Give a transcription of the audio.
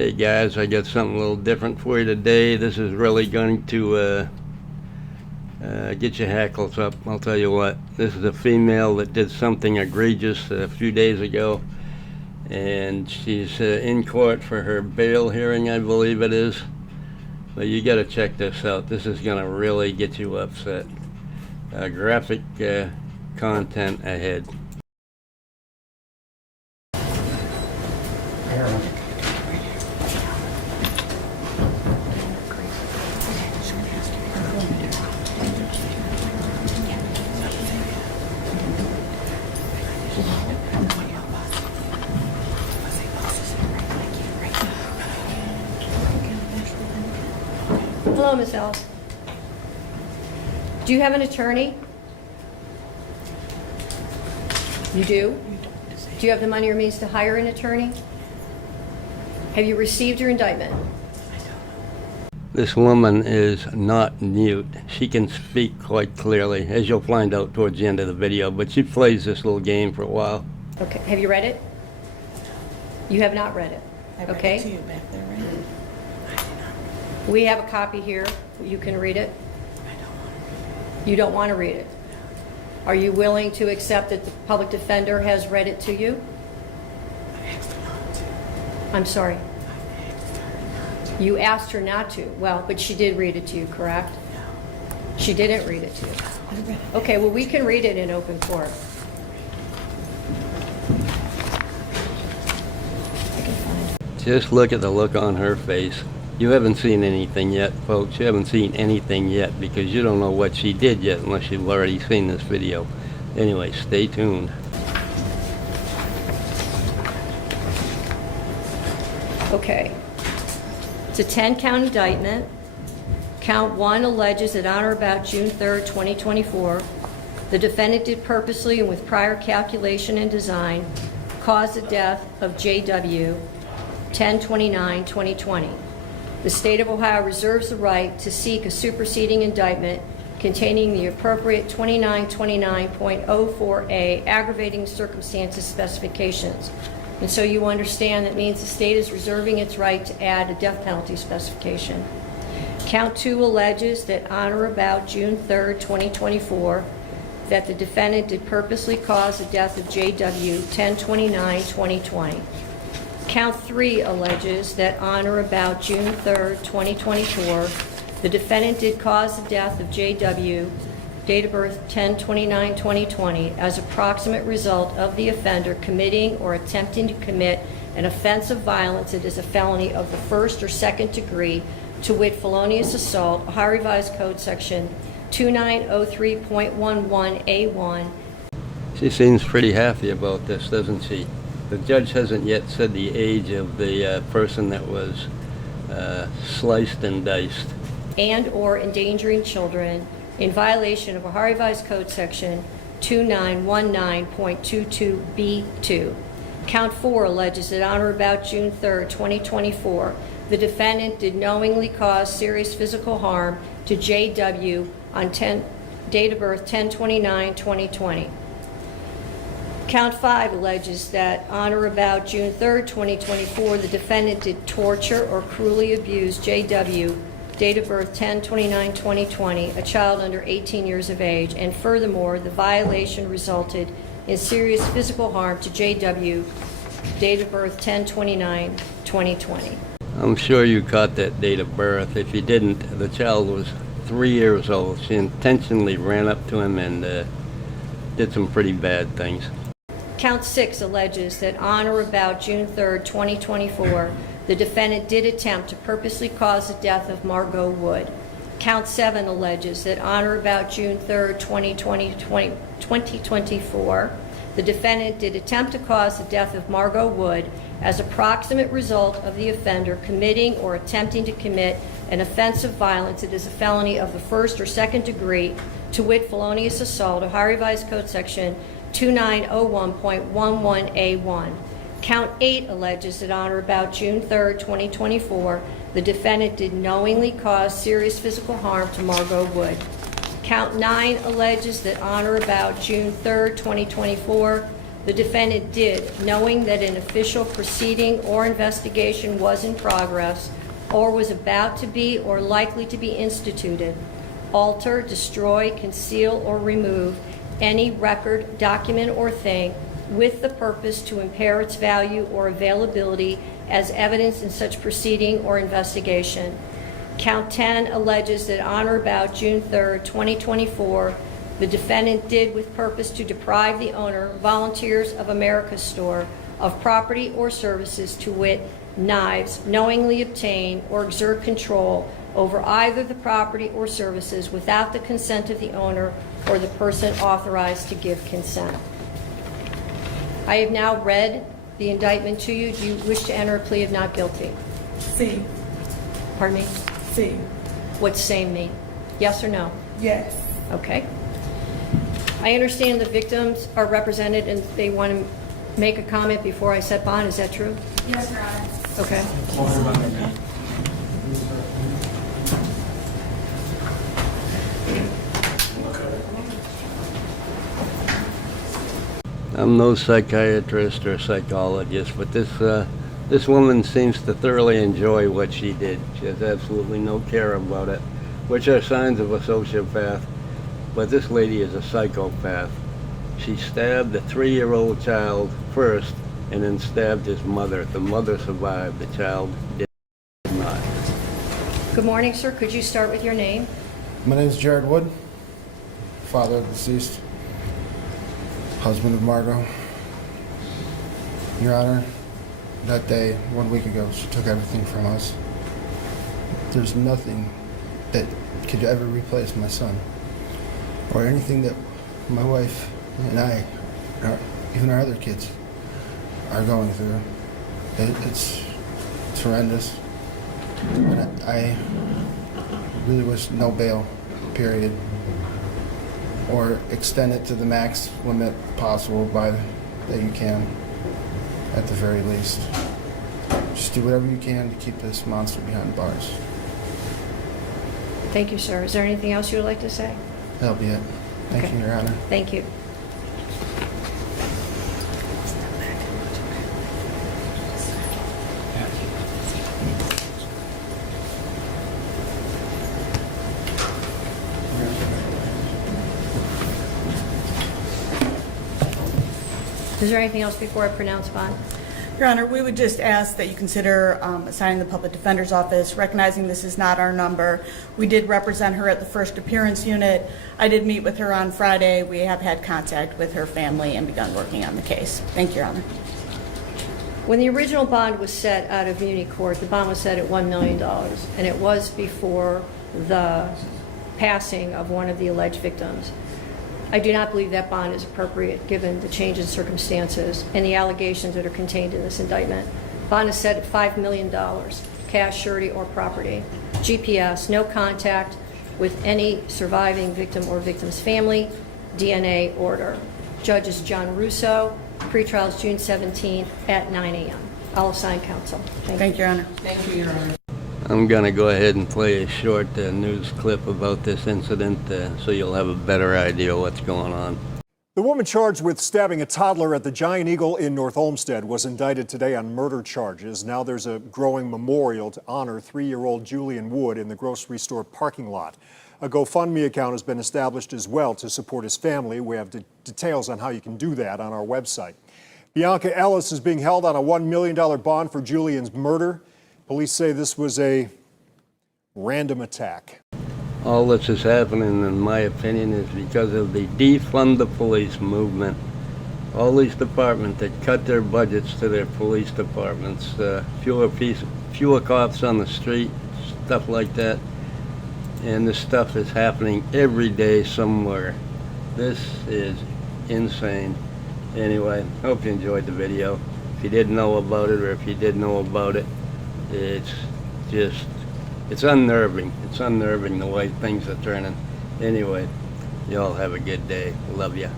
Hey guys, I got something a little different for you today. This is really going to get your hackles up. I'll tell you what. This is a female that did something egregious a few days ago, and she's in court for her bail hearing, I believe it is. But you got to check this out. This is going to really get you upset. Graphic content ahead. Hello, Ms. Ellis. Do you have an attorney? You do? Do you have the money or means to hire an attorney? Have you received your indictment? This woman is not mute. She can speak quite clearly, as you'll find out towards the end of the video, but she plays this little game for a while. Okay. Have you read it? You have not read it. I read Okay. it to you back there, right? We have a copy here. You can read it. You don't want to read it. Are you willing to accept that the public defender has read it to you? I'm sorry. You asked her not to. Well, but she did read it to you, correct? She didn't read it to you. Okay, well, we can read it in open court. Just look at the look on her face. You haven't seen anything yet, folks. You haven't seen anything yet because you don't know what she did yet unless you've already seen this video. Anyway, stay tuned. Okay. It's a 10-count indictment. Count 1 alleges that on or about June 3rd, 2024, the defendant did purposely and with prior calculation and design cause the death of J.W. 10/29/2020. The state of Ohio reserves the right to seek a superseding indictment containing the appropriate 2929.04a aggravating circumstances specifications. And so you understand that means the state is reserving its right to add a death penalty specification. Count 2 alleges that on or about June 3rd, 2024, that the defendant did purposely cause the death of J.W. 10/29/2020. Count 3 alleges that on or about June 3rd, 2024, the defendant did cause the death of J.W., date of birth 10/29/2020, as a proximate result of the offender committing or attempting to commit an offense of violence that is a felony of the first or second degree, to wit, felonious assault, Ohio Revised Code Section 2903.11A1. She seems pretty happy about this, doesn't she? The judge hasn't yet said the age of the person that was sliced and diced. And or endangering children in violation of Ohio Revised Code Section 2919.22B2. Count 4 alleges that on or about June 3rd, 2024, the defendant did knowingly cause serious physical harm to J.W. on date of birth 10/29/2020. Count 5 alleges that on or about June 3rd, 2024, the defendant did torture or cruelly abuse J.W., date of birth 10/29/2020, a child under 18 years of age, and furthermore, the violation resulted in serious physical harm to J.W., date of birth 10/29/2020. I'm sure you caught that date of birth. If you didn't, the child was 3 years old. She intentionally ran up to him and did some pretty bad things. Count 6 alleges that on or about June 3rd, 2024, the defendant did attempt to purposely cause the death of Margot Wood. Count 7 alleges that on or about June 3rd, 2024, the defendant did attempt to cause the death of Margot Wood as a proximate result of the offender committing or attempting to commit an offense of violence that is a felony of the first or second degree, to wit, felonious assault, Ohio Revised Code Section 2901.11A1. Count 8 alleges that on or about June 3rd, 2024, the defendant did knowingly cause serious physical harm to Margot Wood. Count 9 alleges that on or about June 3rd, 2024, the defendant did, knowing that an official proceeding or investigation was in progress or was about to be or likely to be instituted, alter, destroy, conceal, or remove any record, document, or thing with the purpose to impair its value or availability as evidence in such proceeding or investigation. Count 10 alleges that on or about June 3rd, 2024, the defendant did with purpose to deprive the owner, Volunteers of America store, of property or services, to wit, knives, knowingly obtain or exert control over either the property or services without the consent of the owner or the person authorized to give consent. I have now read the indictment to you. Do you wish to enter a plea of not guilty? Sí. Pardon me? Sí. What's same mean? Yes or no? Yes. Okay. I understand the victims are represented and they want to make a comment before I set bond. Is that true? Yes, Your Honor. Okay. I'm no psychiatrist or psychologist, but this woman seems to thoroughly enjoy what she did. She has absolutely no care about it, which are signs of a sociopath. But this lady is a psychopath. She stabbed a 3-year-old child first and then stabbed his mother. The mother survived. The child did not. Good morning, sir. Could you start with your name? My name is Jared Wood, father of the deceased, husband of Margot. Your Honor, that day, 1 week ago, she took everything from us. There's nothing that could ever replace my son, or anything that my wife and I, or even our other kids, are going through. It's horrendous. And I really wish no bail, period, or extend it to the max limit possible that you can, at the very least. Just do whatever you can to keep this monster behind bars. Thank you, sir. Is there anything else you would like to say? That'll be it. Thank Okay. you, Your Honor. Thank you. Is there anything else before I pronounce bond? Your Honor, we would just ask that you consider assigning the Public Defender's Office, recognizing this is not our number. We did represent her at the first appearance unit. I did meet with her on Friday. We have had contact with her family and begun working on the case. Thank you, Your Honor. When the original bond was set out of Muni Court, the bond was set at $1 million, and it was before the passing of one of the alleged victims. I do not believe that bond is appropriate given the change in circumstances and the allegations that are contained in this indictment. Bond is set at $5 million, cash, surety, or property. GPS, no contact with any surviving victim or victim's family. DNA order. Judge is John Russo. Pretrial is June 17th at 9 a.m. I'll assign counsel. Thank you, Your Honor. Thank you, Your Honor. I'm going to go ahead and play a short news clip about this incident so you'll have a better idea what's going on. The woman charged with stabbing a toddler at the Giant Eagle in North Olmsted was indicted today on murder charges. Now there's a growing memorial to honor 3-year-old Julian Wood in the grocery store parking lot. A GoFundMe account has been established as well to support his family. We have details on how you can do that on our website. Bianca Ellis is being held on a $1 million bond for Julian's murder. Police say this was a random attack. All this is happening, in my opinion, is because of the defund the police movement. All these departments that cut their budgets to their police departments, fewer cops on the street, stuff like that. And this stuff is happening every day somewhere. This is insane. Anyway, hope you enjoyed the video. If you didn't know about it, or if you did know about it, it's unnerving. It's unnerving the way things are turning. Anyway, y'all have a good day. Love ya.